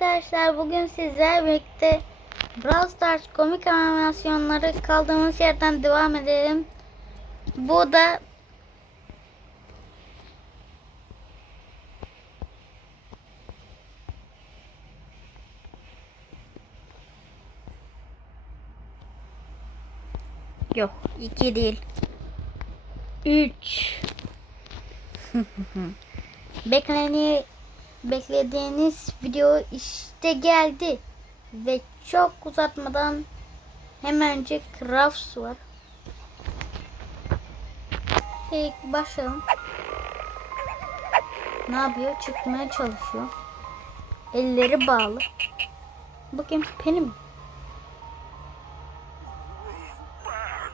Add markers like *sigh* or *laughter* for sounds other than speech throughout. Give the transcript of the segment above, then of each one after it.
arkadaşlar bugün sizlerle birlikte Brawl Stars komik animasyonları kaldığımız yerden devam edelim. Bu da Yok iki değil. Üç. *laughs* Bekleni beklediğiniz video işte geldi. Ve çok uzatmadan hemencik Crafts var. İlk başlayalım. Ne yapıyor? Çıkmaya çalışıyor. Elleri bağlı. Bakayım Penny mi?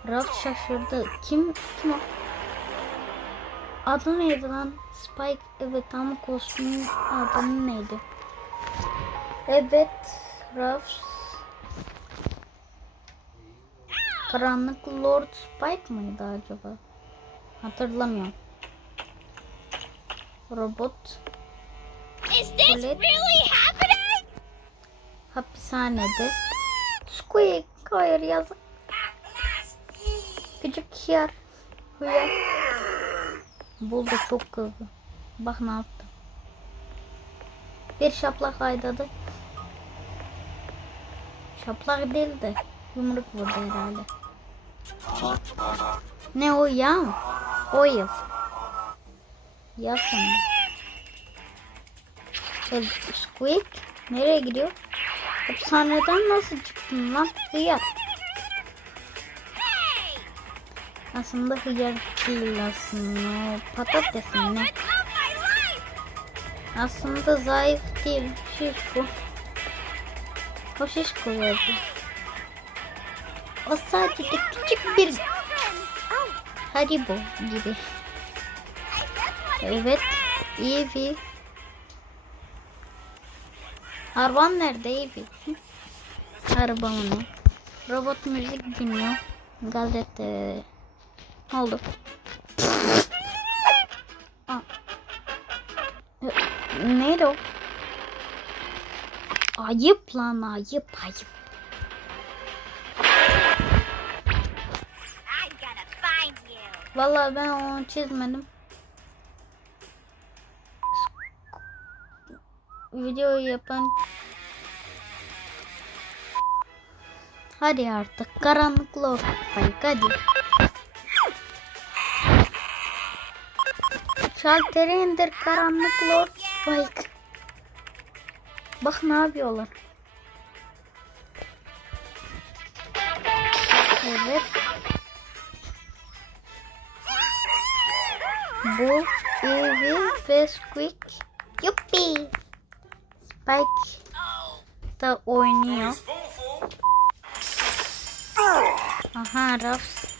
Raf şaşırdı. Kim kim o? Adı neydi lan? Spike evet ama kostümün adı neydi? Evet Raf Karanlık Lord Spike mıydı acaba? Hatırlamıyorum. Robot Is this really happening? hapishanede. Squeak hayır yazık. Küçük hıyar. Hıyar. Buldu çok kızdı. Bak ne yaptı. Bir şaplak aydadı. Şaplak değil de yumruk vurdu herhalde. Ne o ya? O yıl. Ya sana. El Squeak nereye gidiyor? Hapishaneden nasıl çıktın lan? Hıyar. Aslında hıyar aslında. O patates! Aslında zayıf değil. Şişko. O şişko verdi. O sadece küçük bir haribo gibi. Evet. iyi bir. Araban nerede iyi bir? Arabam ne? Robot müzik dinliyor. Gazete. Oldu? Neydi o? Ayıp lan ayıp ayıp. Vallahi ben onu çizmedim. Videoyu yapan Hadi artık karanlıklı ol. Spike hadi. Şalteri indir karanlık Lord Spike. Bak ne yapıyorlar. Evet. Bu Eevee ve Squeak. Yuppi. Spike da oynuyor. Aha Ruffs.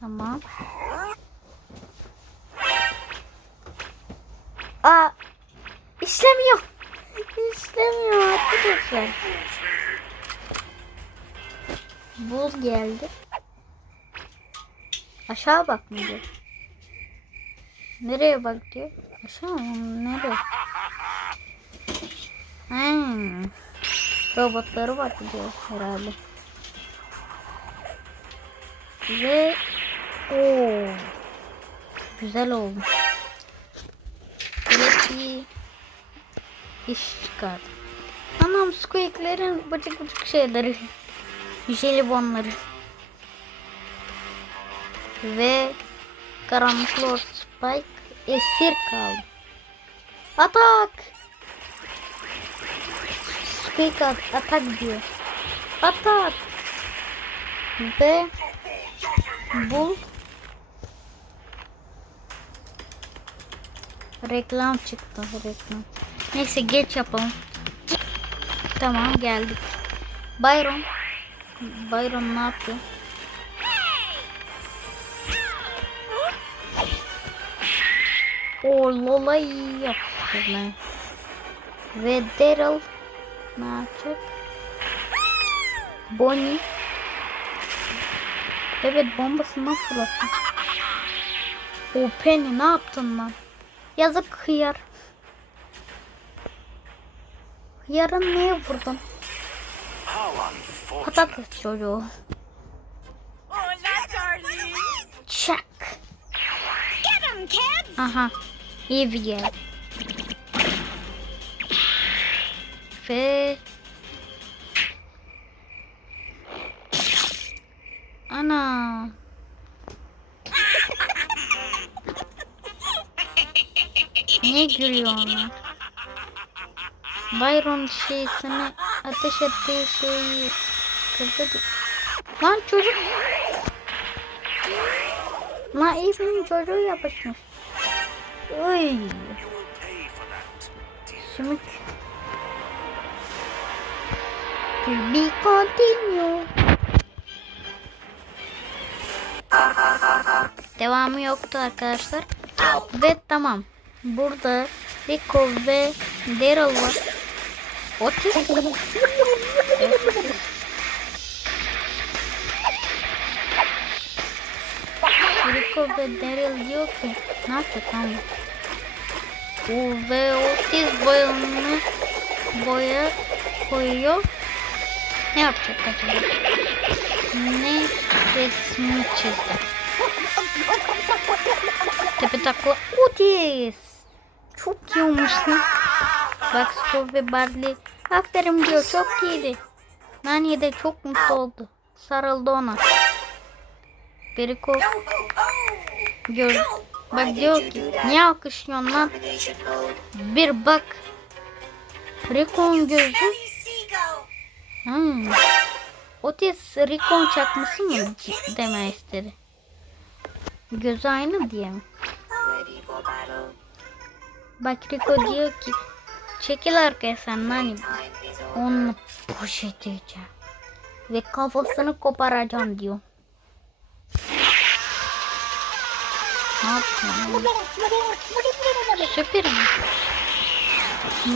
Tamam. Aa işlemiyor. İşlemiyor arkadaşlar. Buz geldi. Aşağı bak mı diyor. Nereye bak diyor. Aşağı mı? Nereye? Hmm. Robotları bak diyor herhalde. Ve o güzel olmuş. İyi iş çıkardı. Anam squeaklerin bıcık bıcık şeyleri. Jelibonları. Ve karanlık Lord Spike esir kaldı. Atak! Squeak at atak diyor. Atak! Ve bul reklam çıktı reklam. Neyse geç yapalım. Tamam geldik. Byron Byron ne yapıyor? O Lola yaptı lan. Ve Daryl ne yapacak? Bonnie Evet bombasından fırlattı. O Penny ne yaptın lan? Yazık hıyar. Yarın niye vurdun? How unfortunate. Patates çocuğu. Hola, Charlie. Çak. Get him, kids. Aha. İyi bir yer. Ve Ana. *laughs* Niye gülüyor onlar? Byron şeysini ateş ettiği şeyi kırdı. Lan çocuk. Lan Eve'nin çocuğu yapışmış. Oy. Sümük. To be continue. Devamı yoktu arkadaşlar. Ve tamam. Burada Rico ve Daryl var. Otis. Evet, Otis. Rico ve Daryl diyor ki ne yapacak lan bu? O ve Otis boyamını boya koyuyor. Ne yapacak acaba? Ne resmi çizdi? Tepe takla Otis. Çok iyi olmuş lan. Bak Stu ve Barley. Aferin diyor çok iyiydi. Nani de çok mutlu oldu. Sarıldı ona. Beriko gör. Bak diyor ki niye alkışlıyorsun lan? Bir bak. Rico'nun gözü. Hmm. Otis Rico'nun çakması mı deme istedi. Gözü aynı diye mi? Bak Rico diyor ki çekil arkaya sen nani. Onu poşet edeceğim. Ve kafasını koparacağım diyor. Ne yapıyorsun? Süper mi?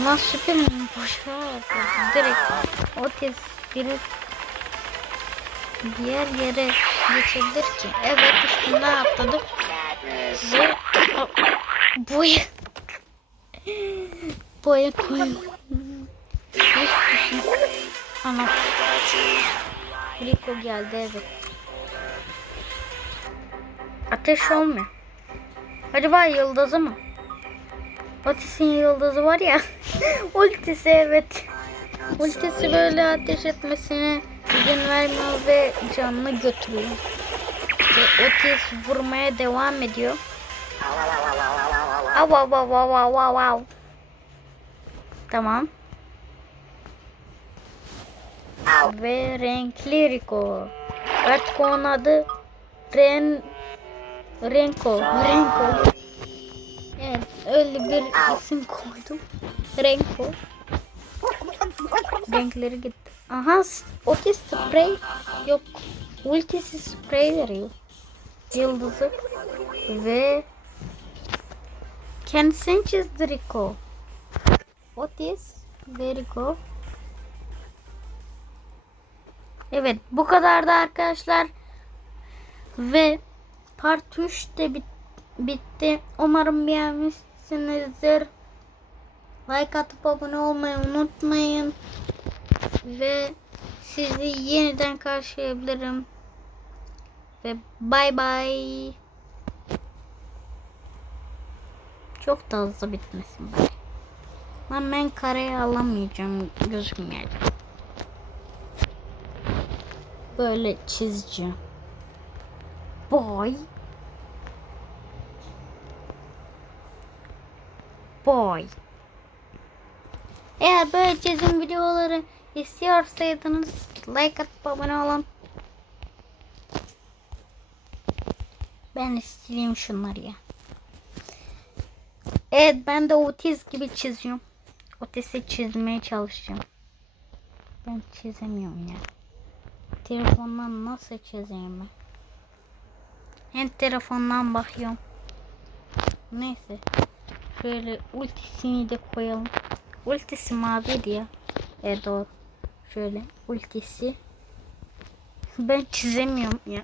Lan süper mi? Boşver. Direkt Otis biri diğer yere geçebilir ki. Evet üstüne atladık. Ve Aa, boya boya koy. Hiç düşün. Ana. Rico geldi evet. Ateş olmuyor. Acaba yıldızı mı? Otis'in yıldızı var ya. *laughs* Ultisi evet. Ultisi böyle ateş etmesine izin vermiyor ve canını götürüyor. Ve Otis vurmaya devam ediyor. Av av av av av av av. Tamam. Ve renkli Rico. Artık onun adı Ren Renko. Renko. Evet öyle bir isim koydum. Renko. Renkleri gitti. Aha Otis sprey yok. Ultisi sprey veriyor. Yıldızı. Ve kendisini çizdi Rico. Otis ve Rico. Evet bu kadardı arkadaşlar. Ve part 3 de bit- bitti. Umarım beğenmişsinizdir. Like atıp abone olmayı unutmayın. Ve sizi yeniden karşılayabilirim. Ve bay bay. Çok da hızlı bitmesin. bari. Lan ben kareye alamayacağım. Geldi. Böyle çizeceğim. Boy. Boy. Eğer böyle çizim videoları istiyorsaydınız like atıp abone olun. Ben isteyeyim şunları ya. Evet ben de otiz gibi çiziyorum. Otisi çizmeye çalışacağım. Ben çizemiyorum ya. Telefondan nasıl çizeyim ben? Hem telefondan bakıyorum. Neyse. Şöyle ultisini de koyalım. Ultisi maviydi ya. Evet doğru. Şöyle ultisi. Ben çizemiyorum ya.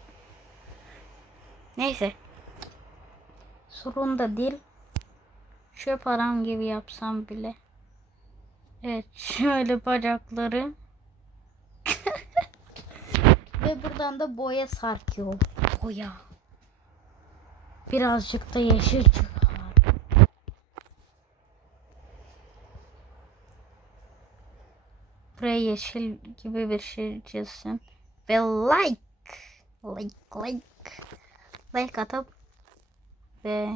Neyse. Sorun da değil. Çöp aram gibi yapsam bile. Evet şöyle bacakları. *laughs* Ve buradan da boya sarkıyor. Boya. Birazcık da yeşil çıkar. Buraya yeşil gibi bir şey çizsin. Ve like. Like like. Like atıp ve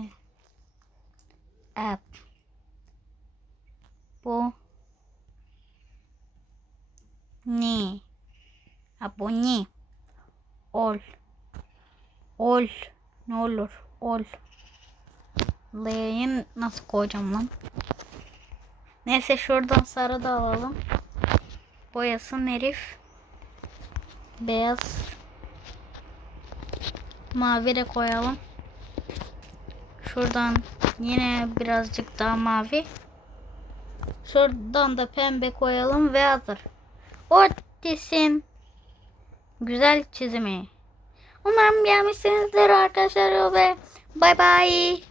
app. Bu ne? Abone ol. Ol. Ne olur? Ol. L'yi nasıl koyacağım lan? Neyse şuradan sarı da alalım. Boyasın herif. Beyaz. Mavi de koyalım. Şuradan yine birazcık daha mavi. Şuradan da pembe koyalım ve hazır. Otis'in güzel çizimi. Umarım beğenmişsinizdir arkadaşlar ve bay bay.